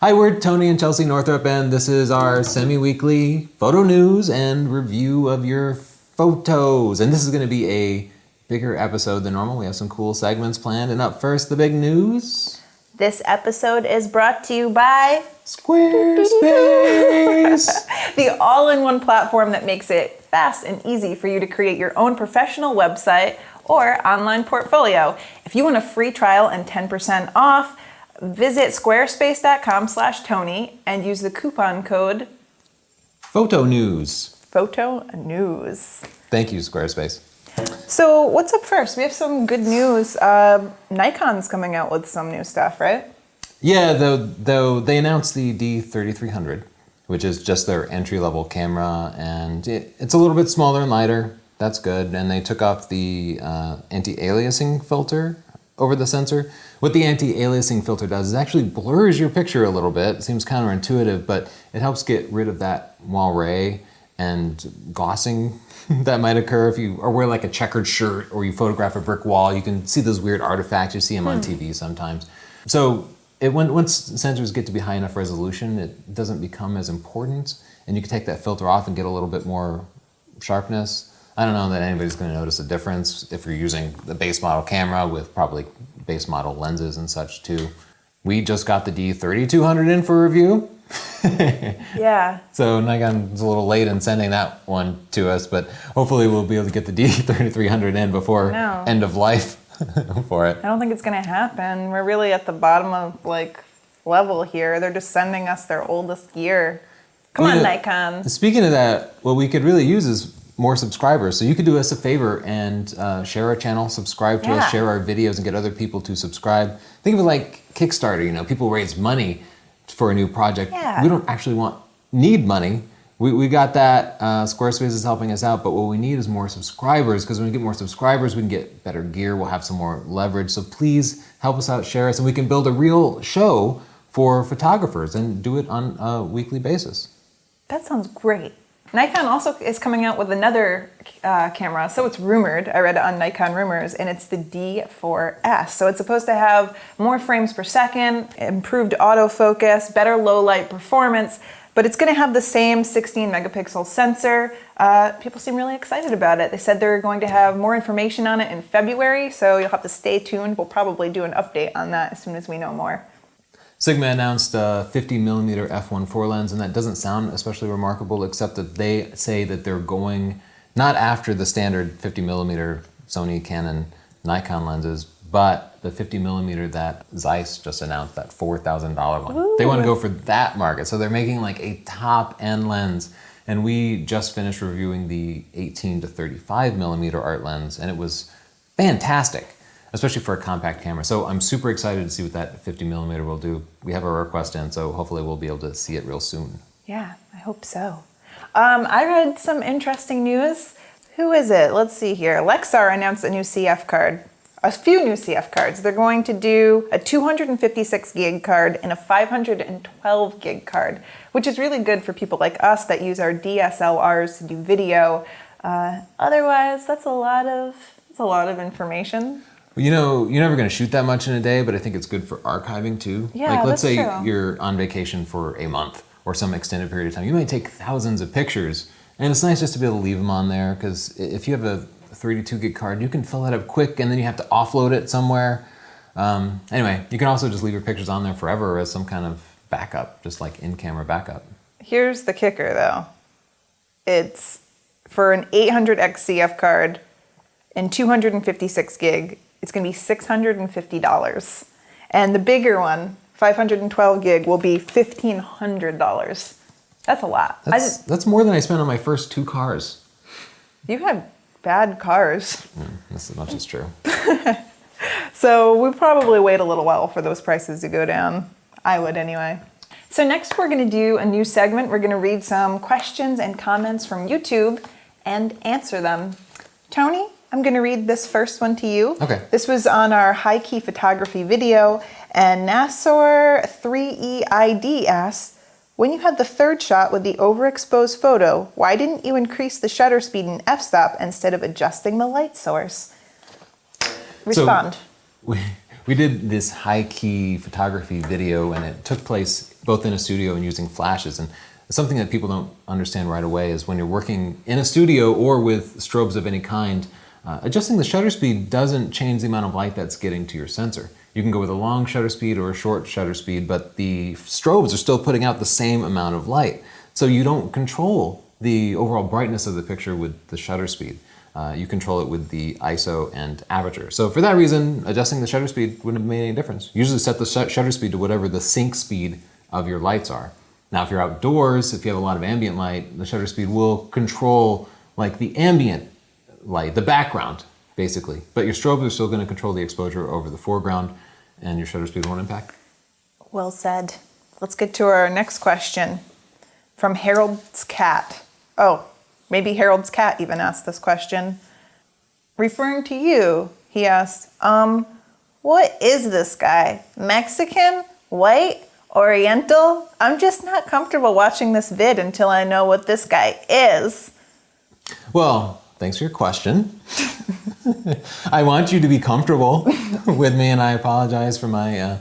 Hi, we're Tony and Chelsea Northrup, and this is our semi-weekly photo news and review of your photos. And this is going to be a bigger episode than normal. We have some cool segments planned. And up first, the big news. This episode is brought to you by Squarespace! the all-in-one platform that makes it fast and easy for you to create your own professional website or online portfolio. If you want a free trial and 10% off, visit squarespace.com/Tony and use the coupon code Photo News. Photo News. Thank you, Squarespace. So what's up first? We have some good news. Nikon's coming out with some new stuff, right? Yeah, though they announced the D3300, which is just their entry-level camera, and it's a little bit smaller and lighter. That's good. And they took off the anti-aliasing filter over the sensor. What the anti-aliasing filter does is actually blurs your picture a little bit. It seems counterintuitive, but it helps get rid of that moire and glossing that might occur if you wear like a checkered shirt or you photograph a brick wall. You can see those weird artifacts. You see them on TV sometimes. So once sensors get to be high enough resolution, it doesn't become as important, and you can take that filter off and get a little bit more sharpness. I don't know that anybody's going to notice a difference if you're using the base model camera with probably base model lenses and such too. We just got the D3300 in for review. Yeah. So Nikon's a little late in sending that one to us, but hopefully we'll be able to get the D3300 in before end of life for it. I don't think it's going to happen. We're really at the bottom of level here. They're just sending us their oldest gear. Come on, Nikon. Speaking of that, what we could really use is more subscribers. So you could do us a favor and share our channel, subscribe to us, share our videos, and get other people to subscribe. Think of it like Kickstarter. People raise money for a new project. Yeah. We don't actually need money. We got that. Squarespace is helping us out, but what we need is more subscribers, because when we get more subscribers, we can get better gear. We'll have some more leverage. So please help us out, share us, and we can build a real show for photographers and do it on a weekly basis. That sounds great. Nikon also is coming out with another camera, so it's rumored. I read it on Nikon Rumors, and it's the D4S. So it's supposed to have more frames per second, improved autofocus, better low light performance, but it's going to have the same 16 megapixel sensor. People seem really excited about it. They said they're going to have more information on it in February, so you'll have to stay tuned. We'll probably do an update on that as soon as we know more. Sigma announced a 50mm f1.4 lens, and that doesn't sound especially remarkable, except that they say that they're going not after the standard 50mm Sony, Canon, Nikon lenses, but the 50mm that Zeiss just announced, that $4,000 one. Ooh. They want to go for that market, so they're making like a top-end lens. And we just finished reviewing the 18 to 35mm art lens, and it was fantastic, especially for a compact camera. So I'm super excited to see what that 50mm will do. We have a request in, so hopefully we'll be able to see it real soon. Yeah, I hope so. I read some interesting news. Who is it? Let's see here. Lexar announced a new CF card. A few new CF cards. They're going to do a 256 gig card and a 512 gig card, which is really good for people like us that use our DSLRs to do video. Otherwise, that's a lot of information. You're never going to shoot that much in a day, but I think it's good for archiving too. Yeah, let's say true. You're on vacation for a month or some extended period of time. You might take thousands of pictures, and it's nice just to be able to leave them on there, because if you have a 32 gig card, you can fill that up quick, and then you have to offload it somewhere. Anyway, you can also just leave your pictures on there forever as some kind of backup, just like in-camera backup. Here's the kicker though. It's for an 800X CF card and 256 gig, it's going to be $650. And the bigger one, 512 gig, will be $1,500. That's a lot. That's more than I spent on my first 2 cars. You have bad cars. This much is true. So we'll probably wait a little while for those prices to go down. I would anyway. So next we're going to do a new segment. We're going to read some questions and comments from YouTube and answer them. Tony, I'm going to read this first one to you. Okay. This was on our high key photography video, and Nasor3EID asks, when you had the third shot with the overexposed photo, why didn't you increase the shutter speed in f-stop instead of adjusting the light source? Respond. So We did this high-key photography video, and it took place both in a studio and using flashes. And something that people don't understand right away is when you're working in a studio or with strobes of any kind, adjusting the shutter speed doesn't change the amount of light that's getting to your sensor. You can go with a long shutter speed or a short shutter speed, but the strobes are still putting out the same amount of light. So you don't control the overall brightness of the picture with the shutter speed. You control it with the ISO and aperture. So for that reason, adjusting the shutter speed wouldn't have made any difference. Usually set the shutter speed to whatever the sync speed of your lights are. Now, if you're outdoors, if you have a lot of ambient light, the shutter speed will control like the ambient light, the background, basically. But your strobes are still going to control the exposure over the foreground, and your shutter speed won't impact. Well said. Let's get to our next question from Harold's Cat. Oh, maybe Harold's Cat even asked this question. Referring to you, he asked, what is this guy? Mexican? White? Oriental? I'm just not comfortable watching this vid until I know what this guy is. Well, thanks for your question. I want you to be comfortable with me, and I apologize for my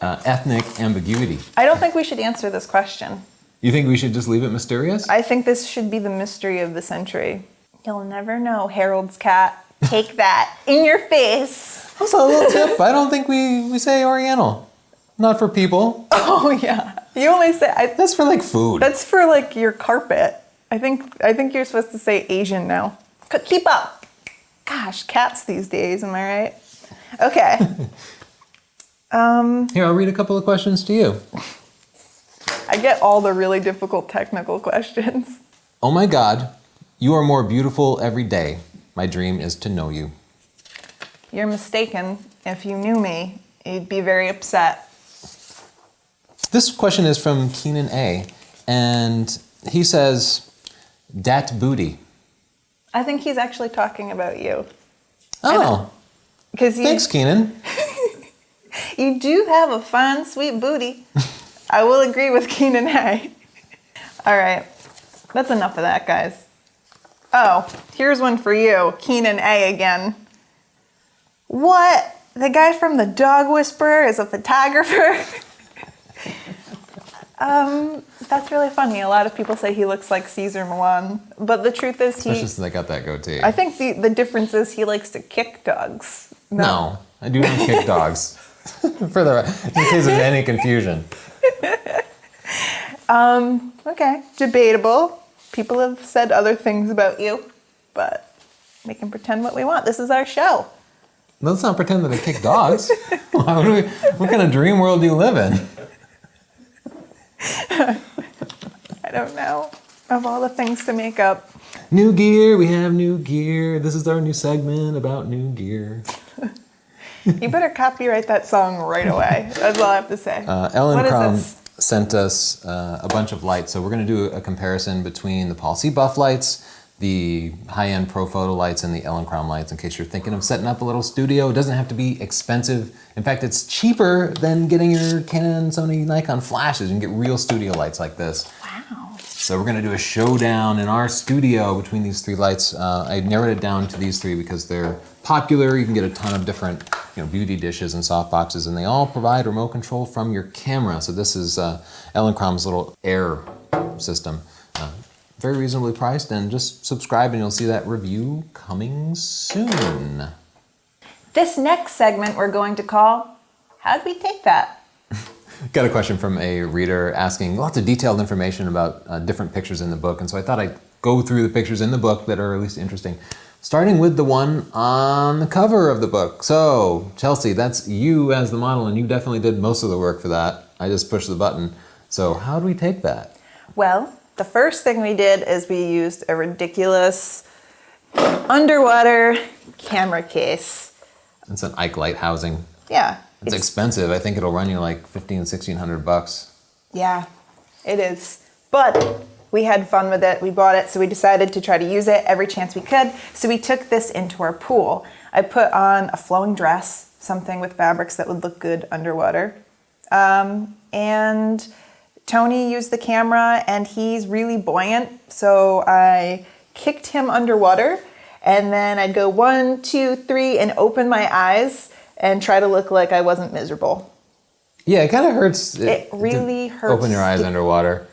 ethnic ambiguity. I don't think we should answer this question. You think we should just leave it mysterious? I think this should be the mystery of the century. You'll never know, Harold's Cat. Take that in your face. Also, a little tip. I don't think we say Oriental. Not for people. Oh yeah. You only say that's for like food. That's for like your carpet. I think you're supposed to say Asian now. Keep up. Gosh, cats these days, am I right? Okay. Here, I'll read a couple of questions to you. I get all the really difficult technical questions. Oh my God, you are more beautiful every day. My dream is to know you. You're mistaken. If you knew me, you'd be very upset. This question is from Keenan A, and he says, "Dat booty." I think he's actually talking about you. Oh, thanks, Keenan. You do have a fine, sweet booty. I will agree with Keenan A. All right, that's enough of that, guys. Oh, here's one for you, Keenan A again. What? The guy from The Dog Whisperer is a photographer? That's really funny. A lot of people say he looks like Caesar Milan, but the truth is Especially since I got that goatee. I think the difference is he likes to kick dogs. No, I do not kick dogs. For the in case there's any confusion. Okay, debatable. People have said other things about you, but we can pretend what we want. This is our show. Let's not pretend that I kick dogs. What kind of dream world do you live in? I don't know. Of all the things to make up. New gear, we have new gear. This is our new segment about new gear. You better copyright that song right away. That's all I have to say. Elinchrom sent us a bunch of lights. So we're going to do a comparison between the Paul C. Buff lights, the high-end Pro Photo lights, and the Elinchrom lights in case you're thinking of setting up a little studio. It doesn't have to be expensive. In fact, it's cheaper than getting your Canon, Sony, Nikon flashes. You can get real studio lights like this. Wow. So we're going to do a showdown in our studio between these three lights. I narrowed it down to these three because they're popular. You can get a ton of different beauty dishes and softboxes, and they all provide remote control from your camera. So this is Elinchrom's little Air system. Very reasonably priced, and just subscribe and you'll see that review coming soon. This next segment we're going to call, How'd We Take That? Got a question from a reader asking lots of detailed information about different pictures in the book, and so I thought I'd go through the pictures in the book that are at least interesting, starting with the one on the cover of the book. So, Chelsea, that's you as the model, and you definitely did most of the work for that. I just pushed the button. So how do we take that? Well, the first thing we did is we used a ridiculous underwater camera case. It's an Ike light housing. Yeah. It's expensive. I think it'll run you like $1,500-$1,600. Yeah, it is. But we had fun with it. We bought it, so we decided to try to use it every chance we could. So we took this into our pool. I put on a flowing dress, something with fabrics that would look good underwater. And Tony used the camera, and he's really buoyant. So I kicked him underwater, and then I'd go 1, 2, 3, and open my eyes. and try to look like I wasn't miserable. Yeah, it kind of hurts. It really hurts. Open your eyes underwater.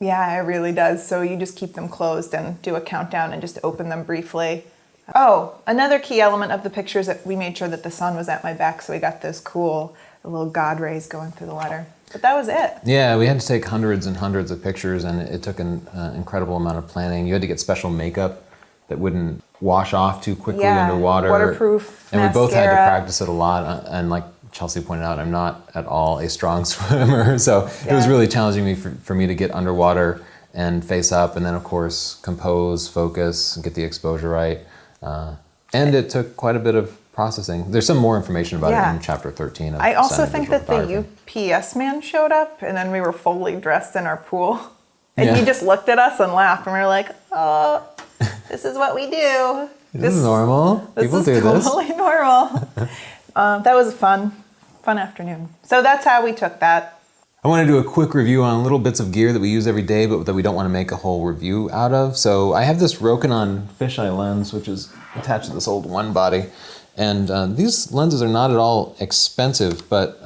Yeah, it really does. So you just keep them closed and do a countdown and just open them briefly. Oh, another key element of the pictures that we made sure that the sun was at my back, so we got those cool little God rays going through the water. But that was it. Yeah, we had to take hundreds and hundreds of pictures, and it took an incredible amount of planning. You had to get special makeup that wouldn't wash off too quickly underwater. Waterproof and mascara. we both had to practice it a lot. And like Chelsea pointed out, I'm not at all a strong swimmer, so it was really challenging for me to get underwater and face up, and then of course compose, focus, and get the exposure right. And it took quite a bit of processing. There's some more information about it in chapter 13. I also think that the UPS man showed up, and then we were fully dressed in our pool, and he just looked at us and laughed, and we were like, "Oh, this is what we do. This is normal. People do this. This is totally normal." That was a fun afternoon. So that's how we took that. I want to do a quick review on little bits of gear that we use every day, but that we don't want to make a whole review out of. So I have this Rokinon fisheye lens, which is attached to this old one body. And these lenses are not at all expensive, but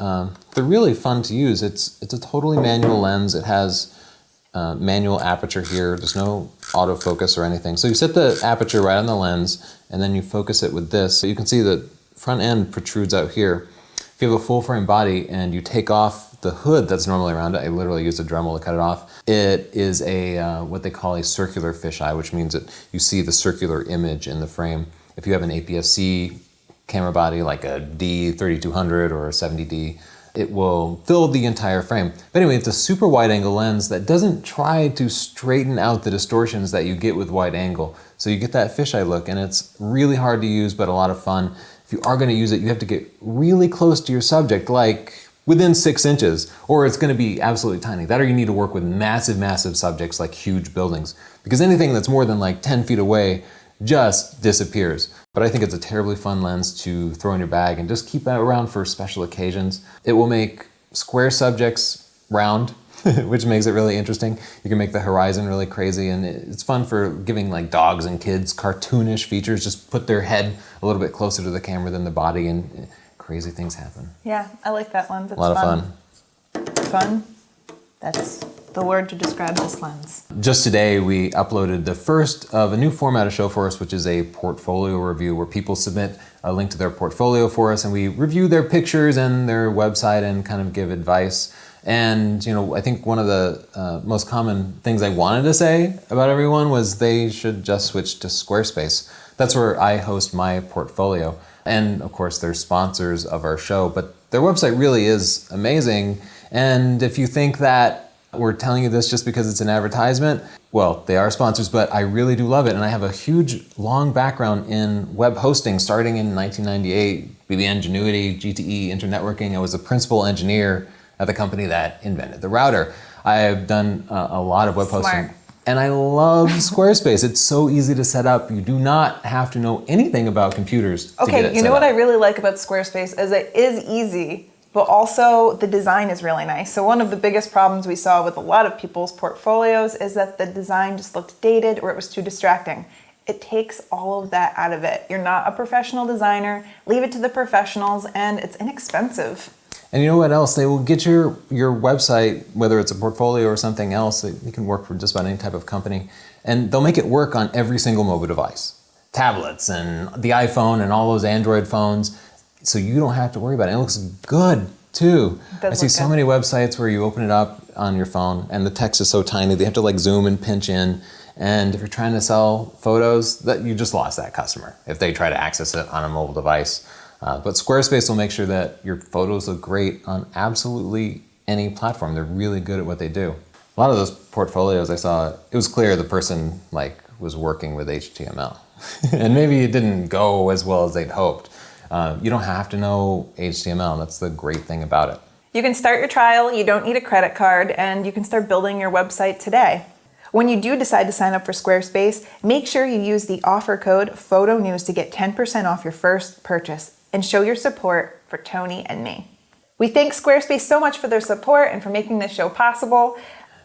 they're really fun to use. It's a totally manual lens. It has manual aperture here. There's no autofocus or anything. So you set the aperture right on the lens, and then you focus it with this. So you can see the front end protrudes out here. If you have a full frame body and you take off the hood that's normally around it, I literally used a Dremel to cut it off. It is a what they call a circular fisheye, which means that you see the circular image in the frame. If you have an APS-C camera body like a D3300 or a 70D, it will fill the entire frame. But anyway, it's a super wide angle lens that doesn't try to straighten out the distortions that you get with wide angle. So you get that fisheye look, and it's really hard to use, but a lot of fun. If you are going to use it, you have to get really close to your subject, like within 6 inches, or it's going to be absolutely tiny. That or you need to work with massive, massive subjects like huge buildings, because anything that's more than like 10 feet away just disappears. But I think it's a terribly fun lens to throw in your bag and just keep that around for special occasions. It will make square subjects round, which makes it really interesting. You can make the horizon really crazy, and it's fun for giving like dogs and kids cartoonish features. Just put their head a little bit closer to the camera than the body, and crazy things happen. Yeah, I like that lens. It's a lot of fun. Fun? That's the word to describe this lens. Just today, we uploaded the first of a new format to show for us, which is a portfolio review, where people submit a link to their portfolio for us, and we review their pictures and their website and kind of give advice. And you know, I think one of the most common things I wanted to say about everyone was they should just switch to Squarespace. That's where I host my portfolio. And of course, they're sponsors of our show, but their website really is amazing. And if you think that we're telling you this just because it's an advertisement, well, they are sponsors, but I really do love it. And I have a huge, long background in web hosting starting in 1998, BB Ingenuity, GTE, internetworking. I was a principal engineer at the company that invented the router. I have done a lot of web hosting. And I love Squarespace. It's so easy to set up. You do not have to know anything about computers to get it set up. Okay, you know what I really like about Squarespace is it is easy, but also the design is really nice. So one of the biggest problems we saw with a lot of people's portfolios is that the design just looked dated or it was too distracting. It takes all of that out of it. You're not a professional designer. Leave it to the professionals, and it's inexpensive. And you know what else? They will get your website, whether it's a portfolio or something else, you can work for just about any type of company, and they'll make it work on every single mobile device. Tablets and the iPhone and all those Android phones, so you don't have to worry about it. It looks good too. I see so many websites where you open it up on your phone and the text is so tiny, they have to like zoom and pinch in. And if you're trying to sell photos, that you just lost that customer if they try to access it on a mobile device. But Squarespace will make sure that your photos look great on absolutely any platform. They're really good at what they do. A lot of those portfolios I saw, it was clear the person like was working with HTML. And maybe it didn't go as well as they'd hoped. You don't have to know HTML. That's the great thing about it. You can start your trial, you don't need a credit card, and you can start building your website today. When you do decide to sign up for Squarespace, make sure you use the offer code PHOTONEWS to get 10% off your first purchase and show your support for Tony and me. We thank Squarespace so much for their support and for making this show possible.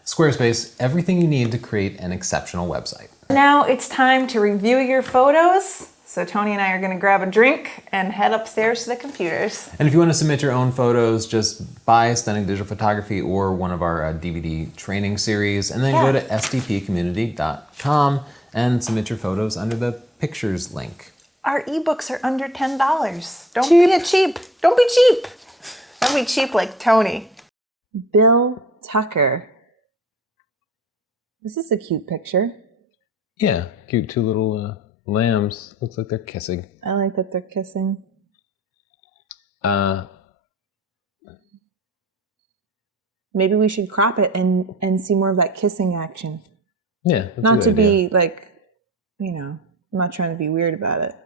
Squarespace, everything you need to create an exceptional website. Now it's time to review your photos. So Tony and I are going to grab a drink and head upstairs to the computers. And if you want to submit your own photos, just buy Stunning Digital Photography or one of our DVD training series, and then go to stpcommunity.com and submit your photos under the pictures link. Our ebooks are under $10. Don't be a cheap. Don't be cheap. Don't be cheap like Tony. Bill Tucker. This is a cute picture. Yeah, cute two little lambs. Looks like they're kissing. I like that they're kissing. Maybe we should crop it and see more of that kissing action. Yeah, that's not a to good idea. be like, I'm not trying to be weird about it.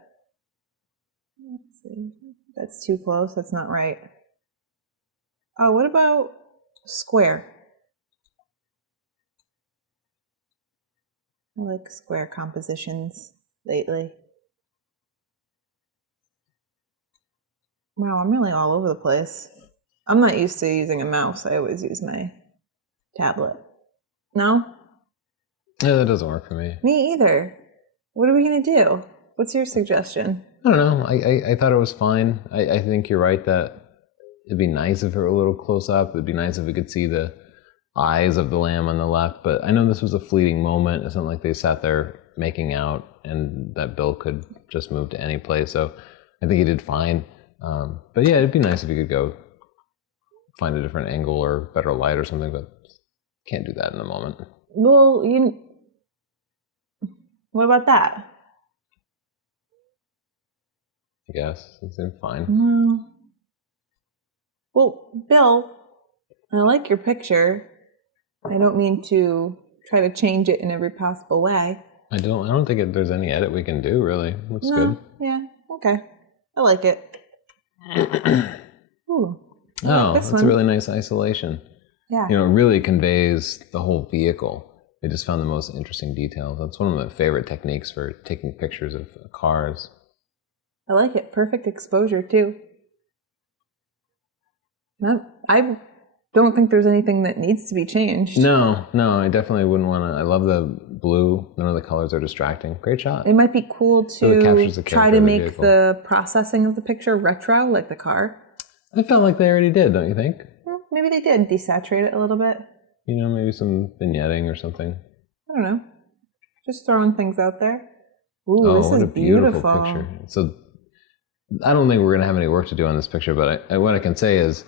Let's see. That's too close. That's not right. Oh, what about square? I like square compositions lately. Wow, I'm really all over the place. I'm not used to using a mouse. I always use my tablet. No? Yeah, that doesn't work for me. Me either. What are we going to do? What's your suggestion? I don't know. I thought it was fine. I think you're right that it'd be nice if it were a little close up. It'd be nice if we could see the eyes of the lamb on the left, but I know this was a fleeting moment. It's not like they sat there making out and that Bill could just move to any place. So I think he did fine. But yeah, it'd be nice if you could go find a different angle or better light or something, but can't do that in the moment. Well, what about that? I guess it seemed fine. No. Well, Bill, I like your picture. I don't mean to try to change it in every possible way. I don't think there's any edit we can do, really. Looks good. Yeah, okay. I like it. Ooh, Oh, that's a really nice isolation. Yeah. It really conveys the whole vehicle. They just found the most interesting details. That's one of my favorite techniques for taking pictures of cars. I like it. Perfect exposure, too. I don't think there's anything that needs to be changed. No, I definitely wouldn't want to. I love the blue. None of the colors are distracting. Great shot. It might be cool to Really try to make the processing of the picture retro, like the car. I felt like they already did, don't you think? Well, maybe they did. Desaturate it a little bit. Maybe some vignetting or something. I don't know. Just throwing things out there. Ooh, Oh, this what is a beautiful picture. So I don't think we're going to have any work to do on this picture, but what I can say is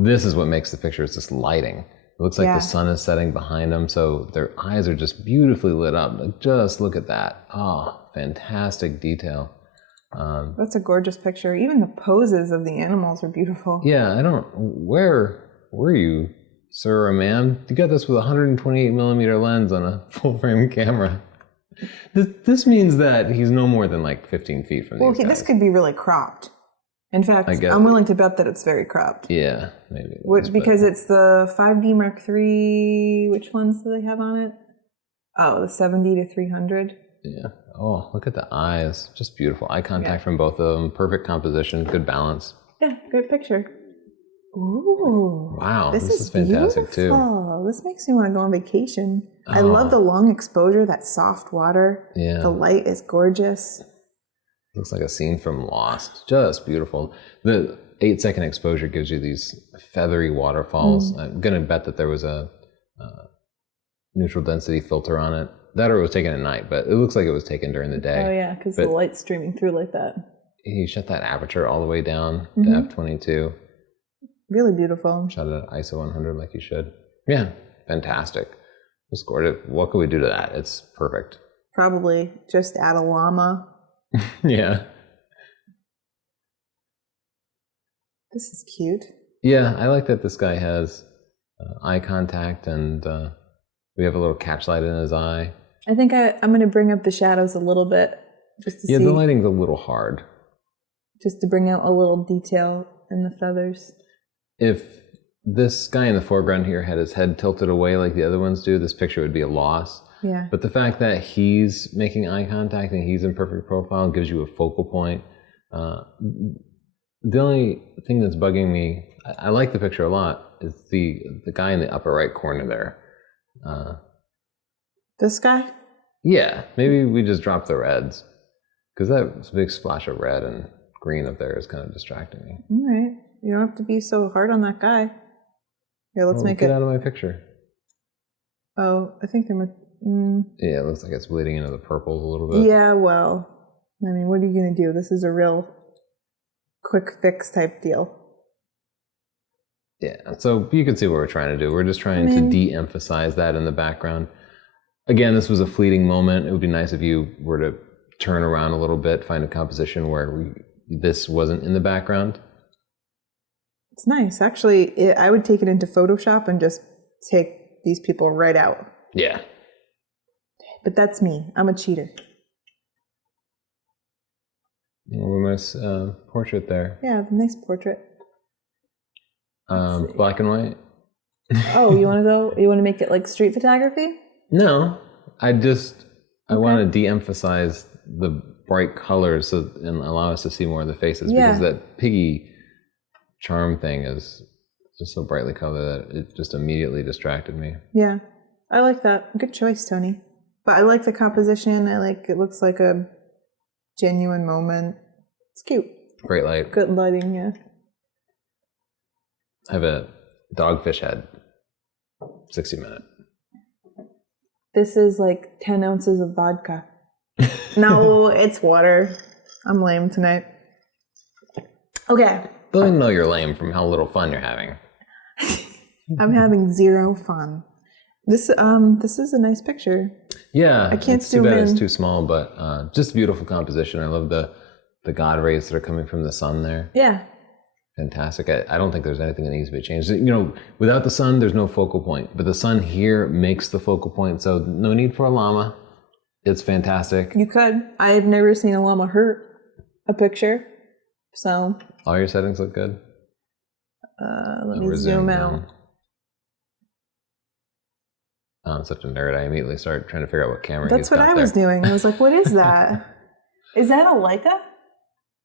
this is what makes the picture. It's this lighting. It looks like the sun is setting behind them, so their eyes are just beautifully lit up. Like, just look at that. Oh, fantastic detail. That's a gorgeous picture. Even the poses of the animals are beautiful. Yeah, where were you, sir or ma'am? You got this with a 128 millimeter lens on a full frame camera. This means that he's no more than like 15 feet from these guys. This could be really cropped. In fact, I'm willing to bet that it's very cropped. Yeah, maybe. Because it's the 5D Mark III. Which ones do they have on it? Oh, the 70 to 300. Yeah. Oh, look at the eyes. Just beautiful. Eye contact from both of them. Perfect composition. Good balance. Yeah, great picture. Ooh. Wow, this is fantastic beautiful. Too. This makes me want to go on vacation. I love the long exposure, that soft water. Yeah. The light is gorgeous. Looks like a scene from Lost. Just beautiful. The 8-second exposure gives you these feathery waterfalls. I'm going to bet that there was a neutral density filter on it. That or it was taken at night, but it looks like it was taken during the day. Oh yeah, because the light's streaming through like that. He shut that aperture all the way down to f/22. Really beautiful. Shot it at ISO 100 like you should. Yeah, fantastic. Just gorgeous. What could we do to that? It's perfect. Probably just add a llama. Yeah. This is cute. Yeah, I like that this guy has eye contact and we have a little catch light in his eye. I think I'm going to bring up the shadows a little bit just to see. Yeah, the lighting's a little hard. Just to bring out a little detail in the feathers. If this guy in the foreground here had his head tilted away like the other ones do, this picture would be a loss. Yeah. But the fact that he's making eye contact and he's in perfect profile gives you a focal point. The only thing that's bugging me, I like the picture a lot, is the guy in the upper right corner there. This guy? Yeah, maybe we just drop the reds. Because that big splash of red and green up there is kind of distracting me. All right. You don't have to be so hard on that guy. Here, let's make Get out of my picture. Oh, I think they're... Yeah, it looks like it's bleeding into the purples a little bit. Yeah, well, I mean, what are you going to do? This is a real quick fix type deal. Yeah, so you can see what we're trying to do. We're just trying to de-emphasize that in the background. Again, this was a fleeting moment. It would be nice if you were to turn around a little bit, find a composition where this wasn't in the background. It's nice. Actually, I would take it into Photoshop and just take these people right out. Yeah. But that's me. I'm a cheater. Well, a nice portrait there. Yeah, nice portrait. Black and white. Oh, you want to make it like street photography? No, I want to de-emphasize the bright colors and allow us to see more of the faces, because that piggy charm thing is just so brightly colored that it just immediately distracted me. Yeah, I like that. Good choice, Tony. But I like the composition. It looks like a genuine moment. It's cute. Great light. Good lighting, yeah. I have a dogfish head. 60-minute. This is like 10 ounces of vodka. No, it's water. I'm lame tonight. Okay. Don't even know you're lame from how little fun you're having. I'm having zero fun. This is a nice picture. Yeah, I can't it's too zoom bad in. it's too small, but just beautiful composition. I love the God rays that are coming from the sun there. Yeah. Fantastic. I don't think there's anything that needs to be changed. You know, without the sun, there's no focal point, but the sun here makes the focal point, so no need for a llama. It's fantastic. You could. I've never seen a llama hurt a picture, so. All your settings look good. Let me zoom out. I'm such a nerd. I immediately started trying to figure out what camera. That's what I was doing. I was like, "What is that? Is that a Leica?"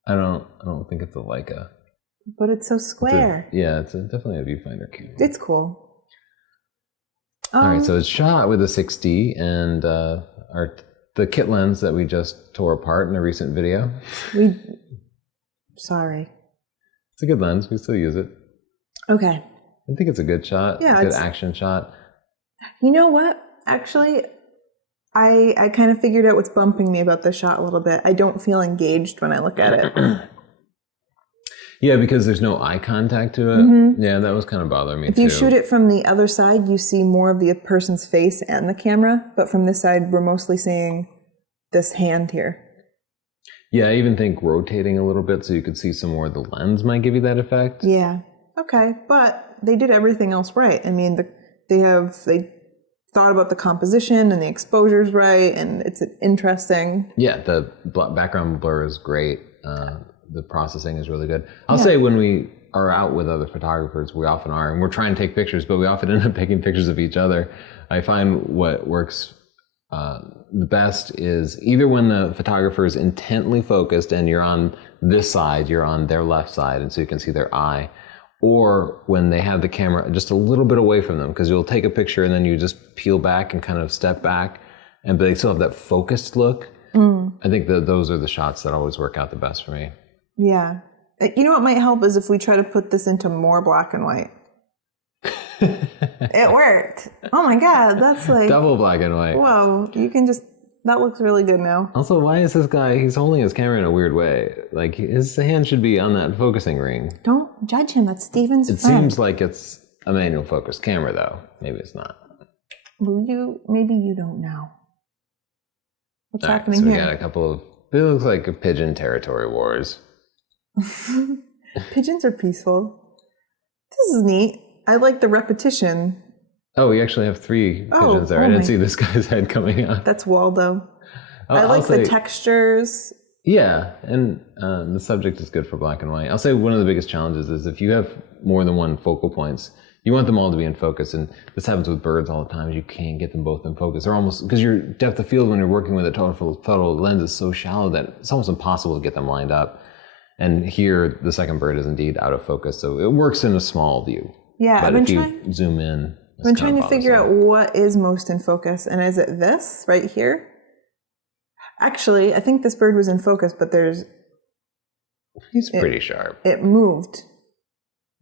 I don't think it's a Leica. But it's so square. It's definitely a viewfinder camera. It's cool. All right, so it's shot with a 6D and the kit lens that we just tore apart in a recent video. Sorry. It's a good lens. We still use it. Okay. I think it's a good shot. Yeah, a good action shot. You know what? Actually, I kind of figured out what's bumping me about this shot a little bit. I don't feel engaged when I look at it. Yeah, because there's no eye contact to it. Mm-hmm. Yeah, that was kind of bothering me too. If you shoot it from the other side, you see more of the person's face and the camera. But from this side, we're mostly seeing this hand here. Yeah, I even think rotating a little bit so you could see some more of the lens might give you that effect. Yeah. Okay. But they did everything else right. I mean, they thought about the composition and the exposure's right, and it's interesting. Yeah, the background blur is great. The processing is really good. I'll say when we are out with other photographers, we often are, and we're trying to take pictures, but we often end up taking pictures of each other. I find what works the best is either when the photographer is intently focused and you're on this side, you're on their left side, and so you can see their eye, or when they have the camera just a little bit away from them, because you'll take a picture and then you just peel back and kind of step back, but they still have that focused look. I think that those are the shots that always work out the best for me. Yeah. You know what might help is if we try to put this into more black and white. It worked. Oh my God, that's like... double black and white. Whoa, you can just... That looks really good now. Also, why is this guy... He's holding his camera in a weird way. Like, his hand should be on that focusing ring. Don't judge him. That's Steven's friend. It seems like it's a manual focus camera, though. Maybe it's not. Maybe you don't know. What's happening so here? We got a couple of... It looks like a pigeon territory wars. Pigeons are peaceful. This is neat. I like the repetition. Oh, we actually have 3 pigeons there. I didn't see this guy's head coming out. That's Waldo. I like the textures. Yeah, and the subject is good for black and white. I'll say one of the biggest challenges is if you have more than one focal points, you want them all to be in focus. And this happens with birds all the time. You can't get them both in focus. They're almost, because your depth of field when you're working with a total lens is so shallow that it's almost impossible to get them lined up. And here, the second bird is indeed out of focus, so it works in a small view. Yeah, but if you zoom in, I've been trying to figure out what is most in focus, and is it this right here? Actually, I think this bird was in focus, but He's pretty sharp. it moved.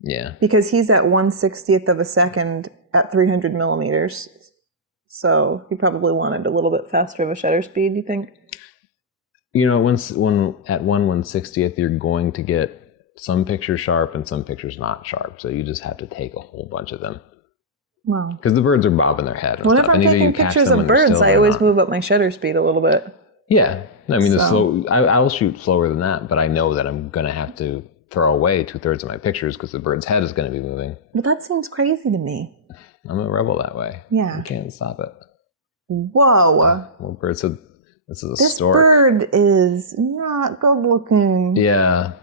Yeah. Because he's at 1/60th of a second at 300 millimeters. So he probably wanted a little bit faster of a shutter speed, you think? You know, when at 1/160th, you're going to get some pictures sharp and some pictures not sharp. So you just have to take a whole bunch of them. Wow. Because the birds are bobbing their head. Whenever I'm taking pictures of birds, I always move up my shutter speed a little bit. Yeah. I mean, I'll shoot slower than that, but I know that I'm going to have to throw away 2/3 of my pictures because the bird's head is going to be moving. Well, that seems crazy to me. I'm a rebel that way. Yeah. You can't stop it. Whoa. Well, bird said this is a This stork. bird is not good looking. Yeah.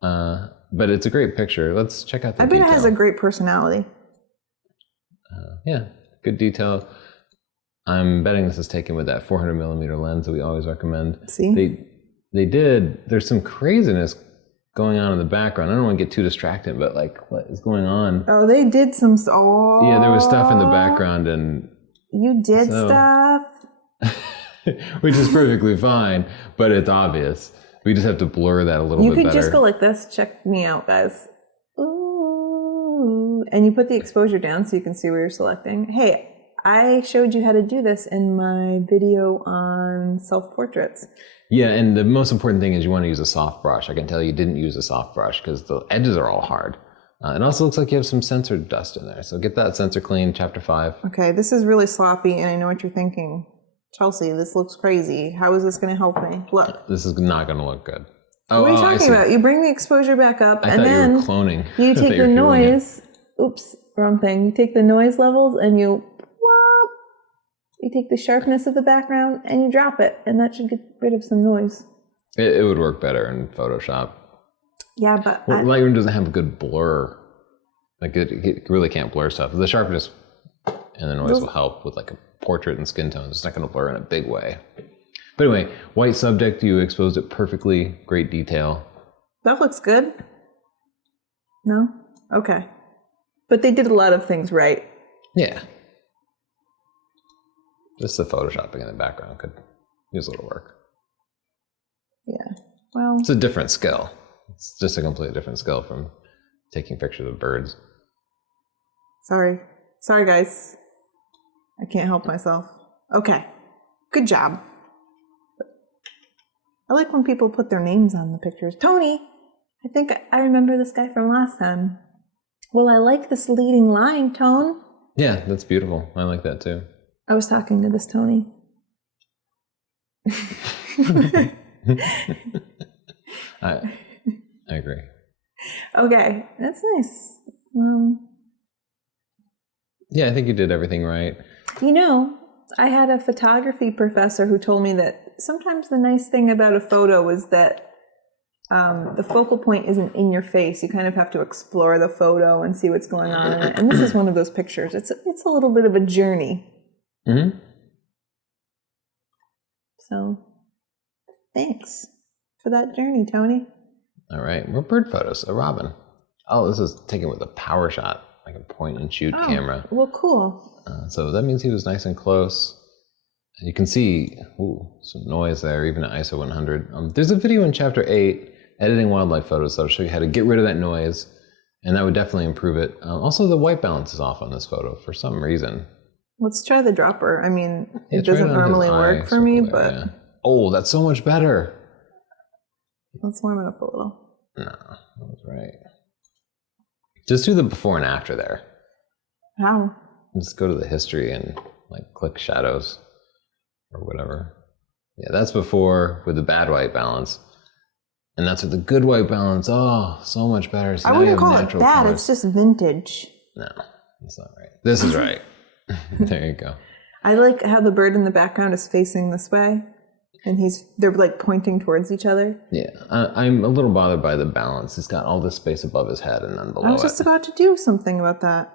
But it's a great picture. Let's check out the bet detail. it has a great personality. Yeah, good detail. I'm betting this is taken with that 400 millimeter lens that we always recommend. See? There's some craziness going on in the background. I don't want to get too distracted, but like, what is going on? Oh, they did some Yeah, there was stuff in the background and... You did stuff? Which is perfectly fine, but it's obvious. We just have to blur that a little bit better. You could just go like this. Check me out, guys. Ooh. And you put the exposure down so you can see where you're selecting. Hey, I showed you how to do this in my video on self-portraits. Yeah, and the most important thing is you want to use a soft brush. I can tell you didn't use a soft brush because the edges are all hard. It also looks like you have some sensor dust in there. So get that sensor clean, chapter 5. Okay, this is really sloppy and I know what you're thinking. Chelsea, this looks crazy. How is this going to help me? Look. This is not going to look good. What are you talking about? You bring the exposure back up and then you were cloning. You take the noise. Oops, wrong thing. You take the noise levels and you take the sharpness of the background and you drop it, and that should get rid of some noise. It would work better in Photoshop. Yeah, but Lightroom doesn't have a good blur. Like it really can't blur stuff. The sharpness and the noise will help with like a portrait and skin tones. It's not going to blur in a big way. But anyway, white subject, you exposed it perfectly. Great detail. That looks good. No? Okay. But they did a lot of things right. Yeah. Just the photoshopping in the background could use a little work. Yeah. Well, it's a different skill. It's just a completely different skill from taking pictures of birds. Sorry, guys. I can't help myself. Okay. Good job. I like when people put their names on the pictures. Tony, I think I remember this guy from last time. Well, I like this leading line, Tone. Yeah, that's beautiful. I like that too. I was talking to this Tony. I agree. Okay, that's nice. Yeah, I think you did everything right. You know, I had a photography professor who told me that sometimes the nice thing about a photo is that the focal point isn't in your face. You kind of have to explore the photo and see what's going on in it. And this is one of those pictures. It's a little bit of a journey. Mm-hmm. So, thanks for that journey, Tony. All right, more bird photos. A robin. Oh, this is taken with a power shot, like a point and shoot camera. Well, cool. So that means he was nice and close. And you can see some noise there, even at ISO 100. There's a video in chapter 8, editing wildlife photos, that'll show you how to get rid of that noise, and that would definitely improve it. Also, the white balance is off on this photo for some reason. Let's try the dropper. I mean, it doesn't normally work for me, but... Yeah. Oh, that's so much better. Let's warm it up a little. No, that was right. Just do the before and after there. How? Just go to the history and like click shadows or whatever. Yeah, that's before with the bad white balance. And that's with the good white balance. Oh, so much better. So I wouldn't call it bad. It's just vintage. No, that's not right. This is right. There you go. I like how the bird in the background is facing this way. And they're like pointing towards each other. Yeah, I'm a little bothered by the balance. He's got all this space above his head and none below it. I was just about to do something about that.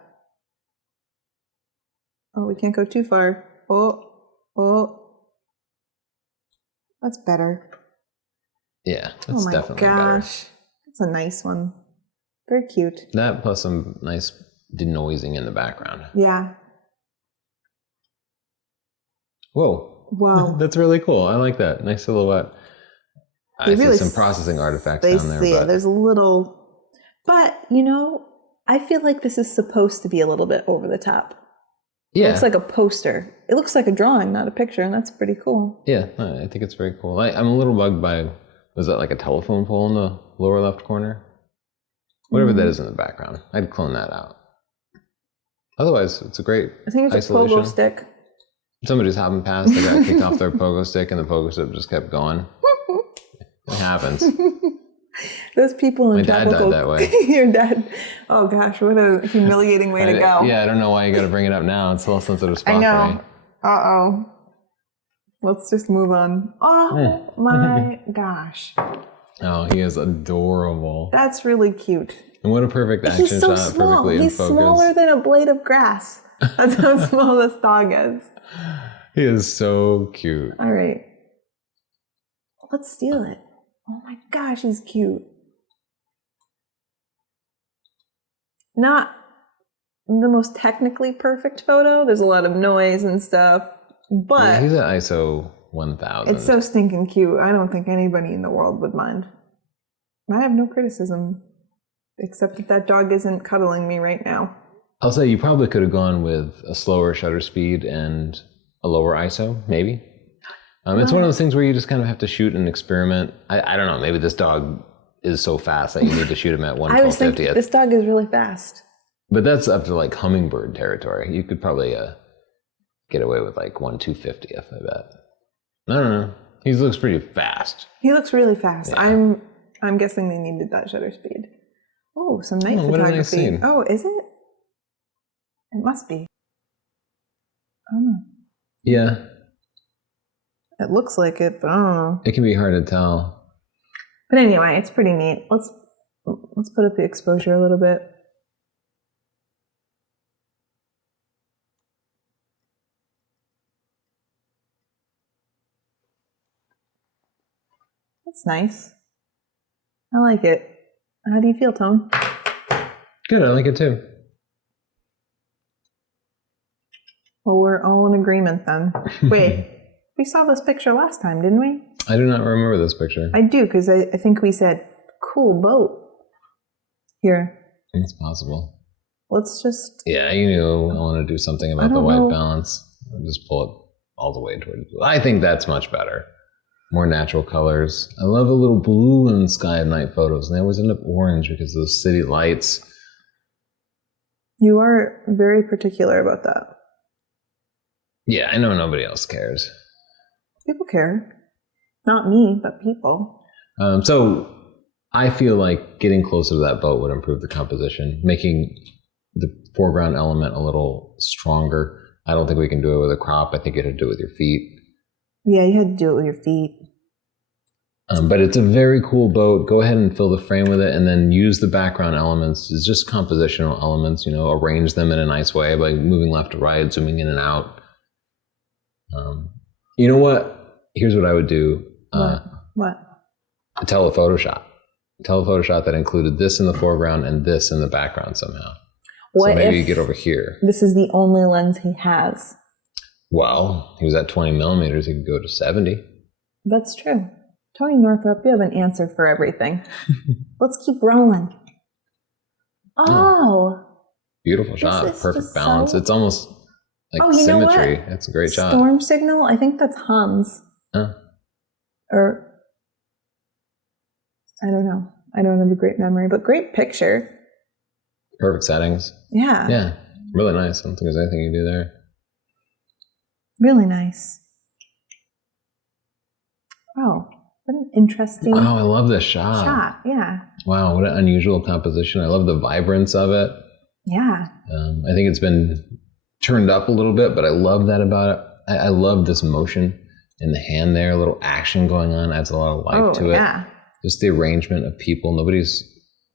Oh, we can't go too far. Oh. That's better. Yeah, that's definitely better. Oh my gosh. That's a nice one. Very cute. That plus some nice denoising in the background. Yeah. Whoa. Whoa. That's really cool. I like that. Nice silhouette. I see some processing artifacts down there. But there's a little, but you know, I feel like this is supposed to be a little bit over the top. Yeah. It looks like a poster. It looks like a drawing, not a picture, and that's pretty cool. Yeah, I think it's very cool. I'm a little bugged by, was that like a telephone pole in the lower left corner? Whatever that is in the background. I'd clone that out. Otherwise, it's a great I think it's isolation. a pogo stick. Somebody's hopping past, they got kicked off their pogo stick, and the pogo stick just kept going. It happens. Those people in My dad tropical... died that way. Your dad... Oh gosh, what a humiliating way to go. Yeah, I don't know why you got to bring it up now. It's a little sensitive spot I know. for me. Uh-oh. Let's just move on. Oh my gosh. Oh, he is adorable. That's really cute. And what a perfect action He's so shot, small. perfectly in He's focus. smaller than a blade of grass. That's how small this dog is. He is so cute. All right. Let's steal it. Oh my gosh, he's cute. Not the most technically perfect photo. There's a lot of noise and stuff, but Yeah, he's at ISO 1000. it's so stinking cute. I don't think anybody in the world would mind. I have no criticism, except that dog isn't cuddling me right now. I'll say you probably could have gone with a slower shutter speed and a lower ISO, maybe. It's one of those things where you just kind of have to shoot and experiment. I don't know, maybe this dog is so fast that you need to shoot him at 1/1250th. I was thinking this dog is really fast. But that's up to like hummingbird territory. You could probably get away with like 1/250th, I bet. I don't know. He looks pretty fast. He looks really fast. Yeah. I'm guessing they needed that shutter speed. Oh, some night What a nice photography. scene. Oh, is it? It must be. Oh, Yeah, it looks like it, but I don't know. it can be hard to tell. But anyway, it's pretty neat. Let's put up the exposure a little bit. That's nice. I like it. How do you feel, Tom? Good, I like it too. Well, we're all in agreement then. Wait, we saw this picture last time, didn't we? I do not remember this picture. I do, because I think we said, cool boat. Here, I think it's possible. let's just... Yeah, you knew I want to do something about the white balance. I'll just pull it all the way towards blue. I think that's much better. More natural colors. I love a little blue in the sky at night photos, and they always end up orange because of those city lights. You are very particular about that. Yeah, I know nobody else cares. People care. Not me, but people. So I feel like getting closer to that boat would improve the composition, making the foreground element a little stronger. I don't think we can do it with a crop. I think you have to do it with your feet. Yeah, you had to do it with your feet. But it's a very cool boat. Go ahead and fill the frame with it, and then use the background elements. It's just compositional elements, you know, arrange them in a nice way by moving left to right, zooming in and out. You know what? Here's what I would do. What? A telephoto shot. A telephoto shot that included this in the foreground and this in the background somehow. What so maybe you if get over here. This is the only lens he has. Well, he was at 20 millimeters. He could go to 70. That's true. Tony Northrup, you have an answer for everything. Let's keep rolling. Oh. Beautiful shot. Perfect balance. It's almost like you know symmetry. what? It's a great shot. Storm signal? I think that's Hans. Or, I don't know. I don't have a great memory, but great picture. Perfect settings. Yeah. Yeah. Really nice. I don't think there's anything you can do there. Really nice. Oh, what an interesting Oh, I love this shot. Yeah. Wow, what an unusual composition. I love the vibrance of it. Yeah. I think it's been turned up a little bit, but I love that about it. I love this motion in the hand there. A little action going on adds a lot of life to it. Yeah. Just the arrangement of people. Nobody's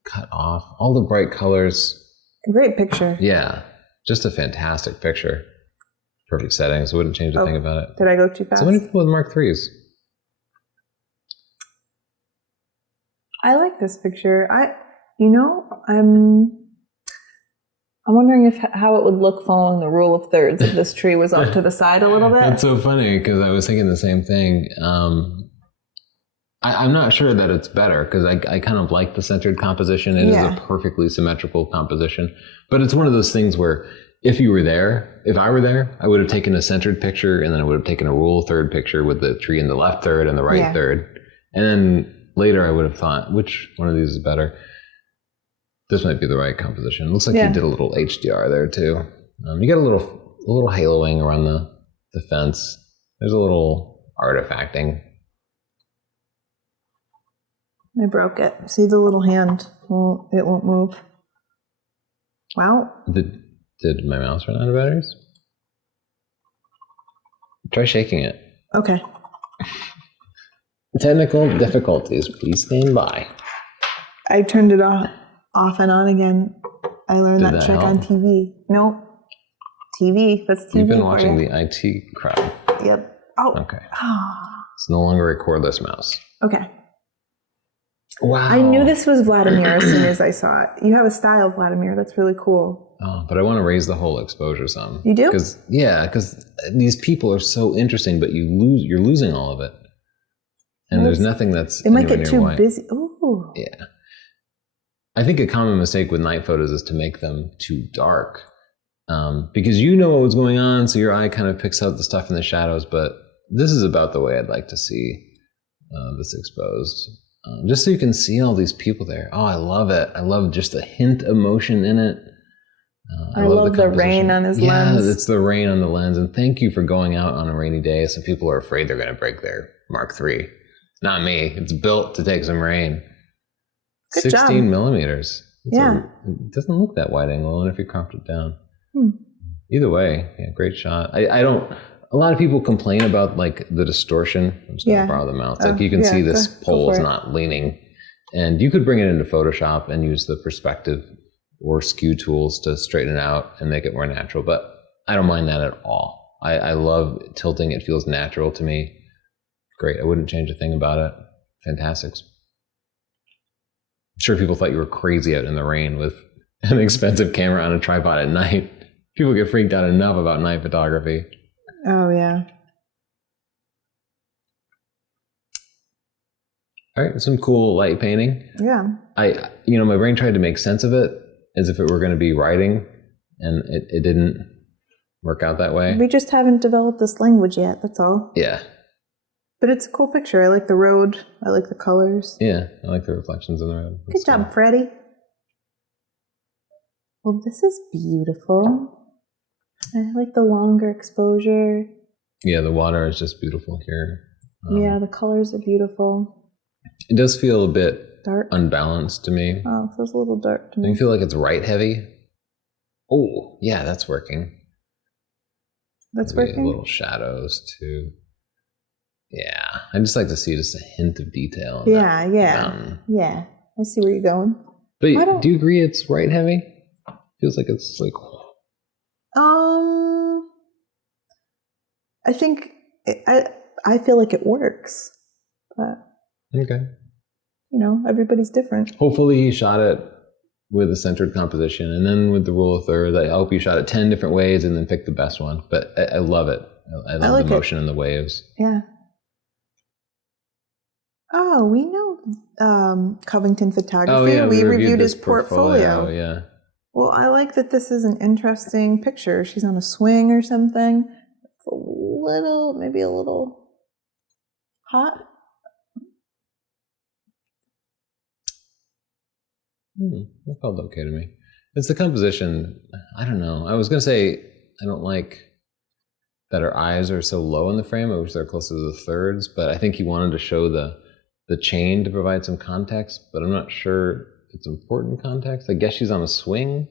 cut off. All the bright colors. Great picture. Yeah. Just a fantastic picture. Perfect settings. Wouldn't change a thing about it. Did I go too fast? So many people with Mark IIIs. I like this picture. I'm wondering how it would look following the rule of thirds if this tree was off to the side a little bit. That's so funny because I was thinking the same thing. I'm not sure that it's better because I kind of like the centered composition. It is a perfectly symmetrical composition. But it's one of those things where if I were there, I would have taken a centered picture and then I would have taken a rule of third picture with the tree in the left third and the right third. And then later I would have thought, which one of these is better? This might be the right composition. It looks like you did a little HDR there too. You got a little haloing around the fence. There's a little artifacting. I broke it. See the little hand? It won't move. Wow. Did my mouse run out of batteries? Try shaking it. Okay. Technical difficulties. Please stand by. I turned it off and on again. I learned that trick on TV. No. TV. That's TV. You've been watching the IT crowd. Yep. Oh. Okay. It's no longer a cordless mouse. Okay. Wow. I knew this was Vladimir as soon as I saw it. You have a style, Vladimir. That's really cool. Oh, but I want to raise the whole exposure some. You do? Because these people are so interesting, but you're losing all of it. And there's nothing that's it might get too busy. Ooh. Yeah. I think a common mistake with night photos is to make them too dark. Because you know what's going on, so your eye kind of picks out the stuff in the shadows, but this is about the way I'd like to see this exposed. Just so you can see all these people there. Oh, I love it. I love just the hint of motion in it. I love the rain on his lens. Yeah, it's the rain on the lens. And thank you for going out on a rainy day. Some people are afraid they're going to break their Mark III. Not me. It's built to take some rain. Good 16 job. millimeters. It doesn't look that wide angle, and if you cropped it down. Either way, great shot. A lot of people complain about like the distortion. I'm just going to borrow the mouse. Like you can see this pole is not leaning. And you could bring it into Photoshop and use the perspective or skew tools to straighten it out and make it more natural. But I don't mind that at all. I love tilting. It feels natural to me. Great. I wouldn't change a thing about it. Fantastic. I'm sure people thought you were crazy out in the rain with an expensive camera on a tripod at night. People get freaked out enough about night photography. Oh, yeah. All right, some cool light painting. Yeah. My brain tried to make sense of it as if it were going to be writing, and it didn't work out that way. We just haven't developed this language yet, that's all. Yeah. But it's a cool picture. I like the road. I like the colors. Yeah, I like the reflections in the road. Good job, Freddie. Well, this is beautiful. I like the longer exposure. Yeah, the water is just beautiful here. Yeah, the colors are beautiful. It does feel a bit dark, unbalanced to me. Oh, it feels a little dark to me. Do you feel like it's right heavy? Oh, yeah, that's working. That's maybe working? Little shadows too. Yeah, I just like to see just a hint of detail. Yeah. Yeah, I see where you're going. But do you agree it's right heavy? Feels like it's like... I think I feel like it works, but okay. Everybody's different. Hopefully he shot it with a centered composition, and then with the rule of thirds. I hope you shot it 10 different ways and then picked the best one. But I love it. I love like the motion and the waves. Yeah. Oh, we know Covington Photography. Oh, yeah, we reviewed his portfolio. Yeah. Well, I like that this is an interesting picture. She's on a swing or something. It's maybe a little hot. That felt okay to me. It's the composition. I don't know. I was going to say I don't like that her eyes are so low in the frame. I wish they're closer to the thirds, but I think he wanted to show the chain to provide some context, but I'm not sure it's important context. I guess she's on a swing,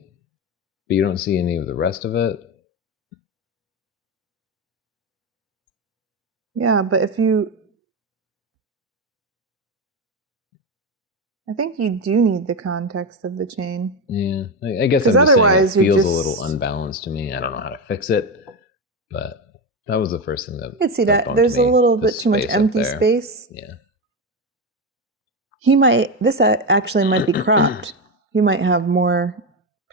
but you don't see any of the rest of it. Yeah, but I think you do need the context of the chain. Yeah, I guess I'm just saying it feels a little unbalanced to me. I don't know how to fix it, but that was the first thing that... I could see that. There's a little bit too much empty space. Yeah. This actually might be cropped. You might have more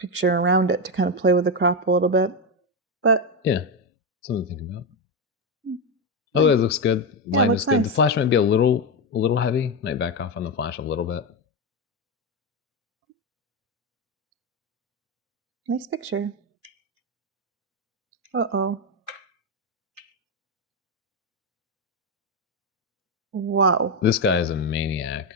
picture around it to kind of play with the crop a little bit. But yeah, something to think about. Otherwise, it looks good. Yeah, Light looks is good. nice. The flash might be a little heavy. Might back off on the flash a little bit. Nice picture. Uh-oh. Wow. This guy is a maniac.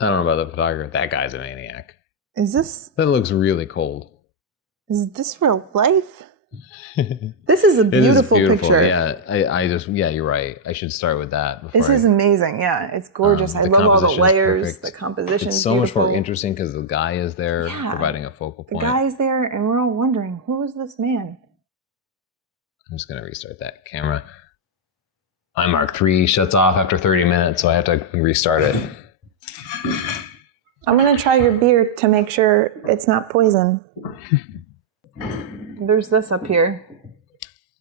I don't know about the photographer. That guy's a maniac. Is That looks really cold. this real life? This is a beautiful, picture. Yeah, you're right. I should start with that. This is amazing. Yeah, it's gorgeous. I love all the layers. The composition is so beautiful. much more interesting because the guy is there providing a focal point. The guy's there, and we're all wondering, who is this man? I'm just going to restart that camera. My Mark III shuts off after 30 minutes, so I have to restart it. I'm going to try your beer to make sure it's not poison. There's this up here.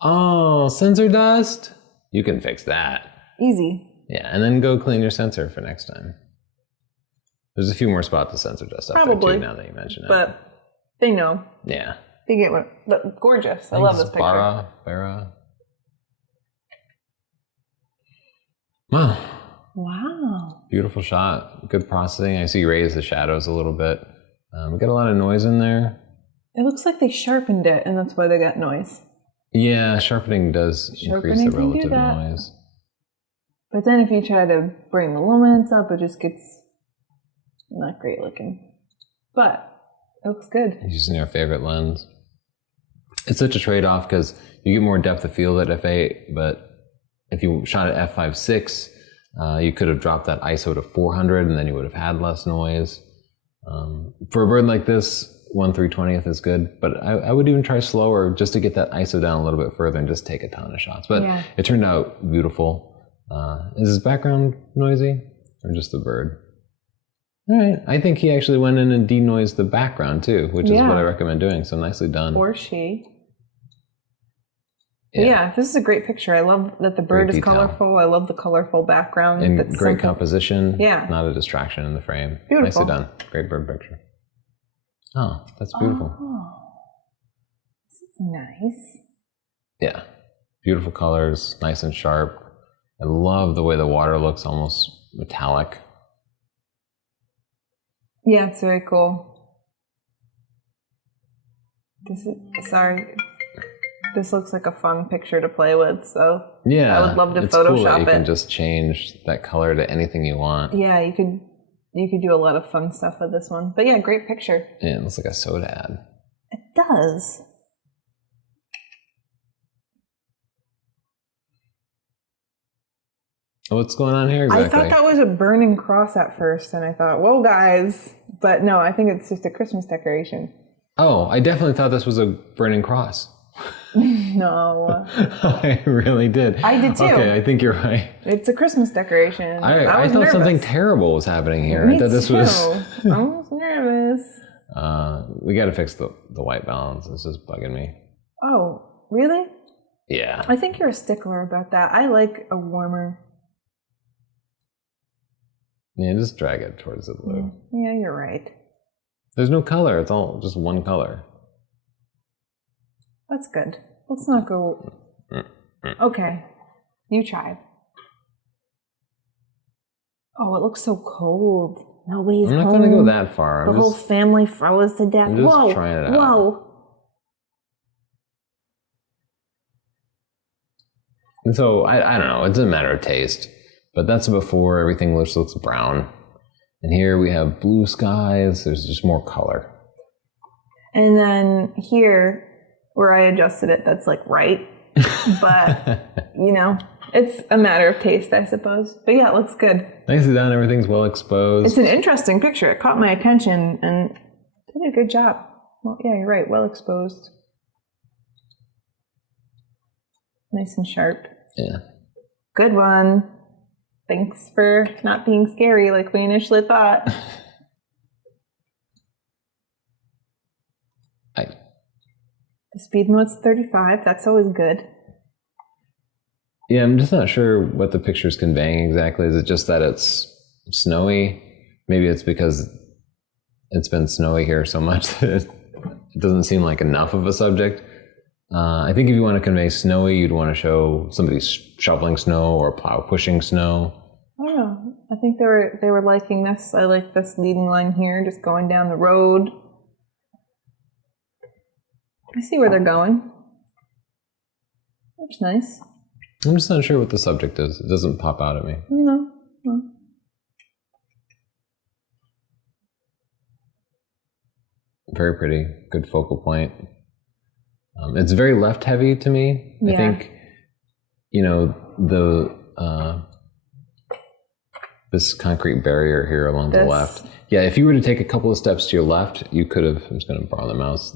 Oh, sensor dust? You can fix that. Easy. Yeah, and then go clean your sensor for next time. There's a few more spots of sensor dust up there too, now that you mention it. But they know. Yeah. They get what. But gorgeous. I love this picture. Barra. Wow. Wow. Beautiful shot. Good processing. I see you raise the shadows a little bit. We got a lot of noise in there. It looks like they sharpened it, and that's why they got noise. Yeah, sharpening does increase the relative noise. But then if you try to bring the luminance up, it just gets not great looking. But it looks good. Using your favorite lens. It's such a trade-off because you get more depth of field at f8, but if you shot at f5.6, you could have dropped that ISO to 400 and then you would have had less noise. For a bird like this, 1/320th is good, but I would even try slower just to get that ISO down a little bit further and just take a ton of shots. But it turned out beautiful. Is his background noisy or just the bird? All right, I think he actually went in and denoised the background too, which is what I recommend doing, so nicely done. Or she. Yeah, this is a great picture. I love that the bird is colorful. I love the colorful background. And great composition. Yeah. Not a distraction in the frame. Beautiful. Nicely done. Great bird picture. Oh, that's beautiful. Oh, this is nice. Yeah. Beautiful colors, nice and sharp. I love the way the water looks almost metallic. Yeah, it's very cool. This looks like a fun picture to play with, so yeah, I would love to Photoshop cool that you it. can just change that color to anything you want. Yeah, you could do a lot of fun stuff with this one. But yeah, great picture. Yeah, it looks like a soda ad. It does. What's going on here exactly? I thought that was a burning cross at first, and I thought, whoa, guys. But no, I think it's just a Christmas decoration. Oh, I definitely thought this was a burning cross. No. I really did. I did too. Okay, I think you're right. It's a Christmas decoration. I thought something terrible was happening here. Me I thought this too. was. I was nervous. We got to fix the white balance. This is bugging me. Oh, really? Yeah. I think you're a stickler about that. I like a warmer. Yeah, just drag it towards the blue. Yeah, you're right. There's no color. It's all just one color. That's good. Let's not go. Okay. You tried. Oh, it looks so cold. Nobody's home. I'm not going to go that far. The whole family froze to death. I'm just trying it out. Whoa. And so, I don't know. It's a matter of taste. But that's before everything looks brown. And here we have blue skies. There's just more color. And then here, where I adjusted it, that's like right. But, it's a matter of taste, I suppose. But yeah, it looks good. Nicely done. Everything's well exposed. It's an interesting picture. It caught my attention and did a good job. Well, yeah, you're right. Well exposed. Nice and sharp. Yeah. Good one. Thanks for not being scary like we initially thought. The speed limit's 35. That's always good. Yeah, I'm just not sure what the picture's conveying exactly. Is it just that it's snowy? Maybe it's because it's been snowy here so much that it doesn't seem like enough of a subject. I think if you want to convey snowy, you'd want to show somebody shoveling snow or plow pushing snow. I don't know. I think they were liking this. I like this leading line here, just going down the road. I see where they're going. That's nice. I'm just not sure what the subject is. It doesn't pop out at me. No. Very pretty. Good focal point. It's very left heavy to me. Yeah. I think, this concrete barrier here along the left. Yeah, if you were to take a couple of steps to your left, you could have, I'm just going to borrow the mouse,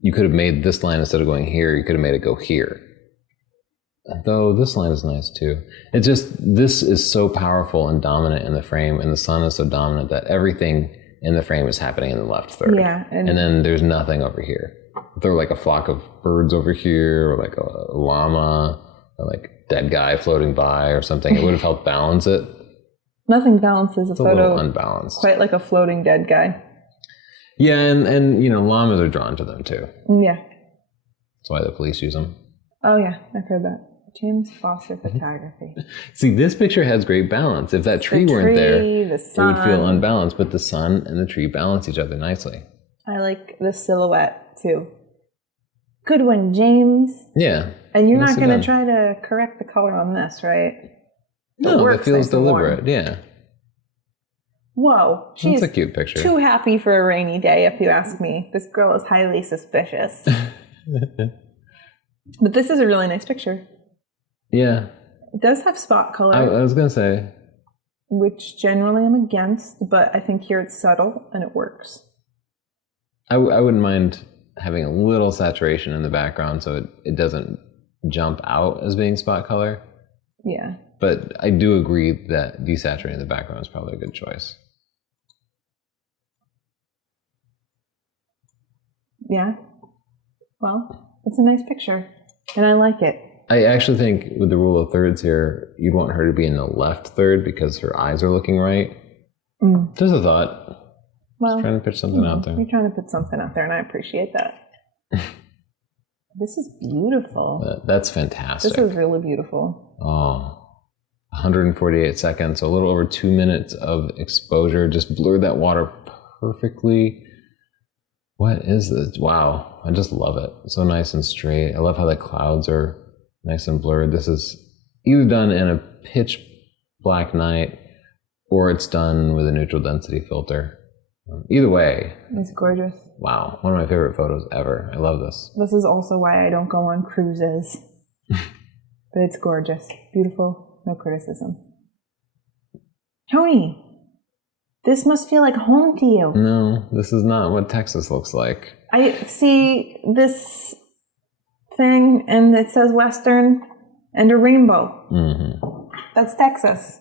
you could have made this line, instead of going here, you could have made it go here. Though this line is nice too. It's just, this is so powerful and dominant in the frame, and the sun is so dominant that everything in the frame is happening in the left third. Yeah. And then there's nothing over here. If there were like a flock of birds over here, or like a llama, or like dead guy floating by or something, it would have helped balance it. Nothing balances a It's a photo little unbalanced. quite like a floating dead guy. Yeah, and llamas are drawn to them too. Yeah. That's why the police use them. Oh yeah, I've heard that. James Foster Photography. See, this picture has great balance. If that tree weren't there, it would feel unbalanced, but the sun and the tree balance each other nicely. I like the silhouette too. Good one, James. Yeah. And you're not going to try to correct the color on this, right? No, it feels deliberate. Yeah. Whoa. That's a cute picture. Too happy for a rainy day, if you ask me. This girl is highly suspicious. But this is a really nice picture. Yeah. It does have spot color. I was going to say. Which generally I'm against, but I think here it's subtle and it works. I wouldn't mind having a little saturation in the background so it doesn't jump out as being spot color. Yeah. But I do agree that desaturating the background is probably a good choice. Yeah. Well, it's a nice picture, and I like it. I actually think with the rule of thirds here, you'd want her to be in the left third because her eyes are looking right. Just a thought. Well, just trying to pitch something out there. You're trying to put something out there, and I appreciate that. This is beautiful. That's fantastic. This is really beautiful. Oh, 148 seconds, so a little over 2 minutes of exposure. Just blurred that water perfectly. What is this? Wow, I just love it. So nice and straight. I love how the clouds are nice and blurred. This is either done in a pitch black night or it's done with a neutral density filter. Either way. It's gorgeous. Wow, one of my favorite photos ever. I love this. This is also why I don't go on cruises. But it's gorgeous. Beautiful. No criticism. Tony, this must feel like home to you. No, this is not what Texas looks like. I see this thing and it says Western and a rainbow. Mm-hmm. That's Texas.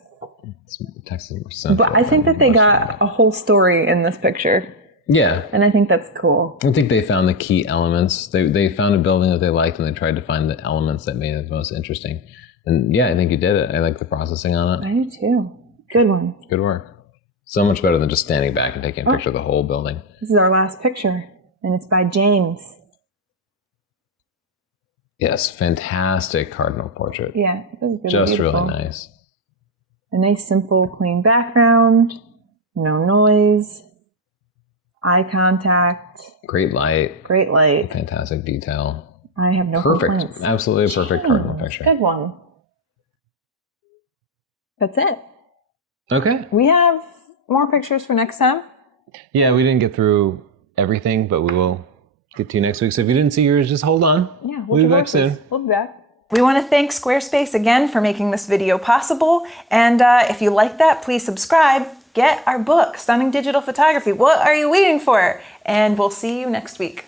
It's Texas more central. But I think that they got a whole story in this picture. Yeah. And I think that's cool. I think they found the key elements. They found a building that they liked and they tried to find the elements that made it most interesting. And yeah, I think you did it. I like the processing on it. I do too. Good one. Good work. So much better than just standing back and taking a picture of the whole building. This is our last picture, and it's by James. Yes, fantastic cardinal portrait. Yeah, it was really just beautiful. Really nice. A nice, simple, clean background, no noise, eye contact. Great light. Great light. Fantastic detail. I have no complaints. Absolutely a perfect cardinal picture. Good one. That's it. Okay. We have more pictures for next time. Yeah, we didn't get through everything, but we will get to you next week. So if you didn't see yours, just hold on. Yeah, we'll be back soon. We'll be back. We want to thank Squarespace again for making this video possible. And if you like that, please subscribe. Get our book, Stunning Digital Photography. What are you waiting for? And we'll see you next week.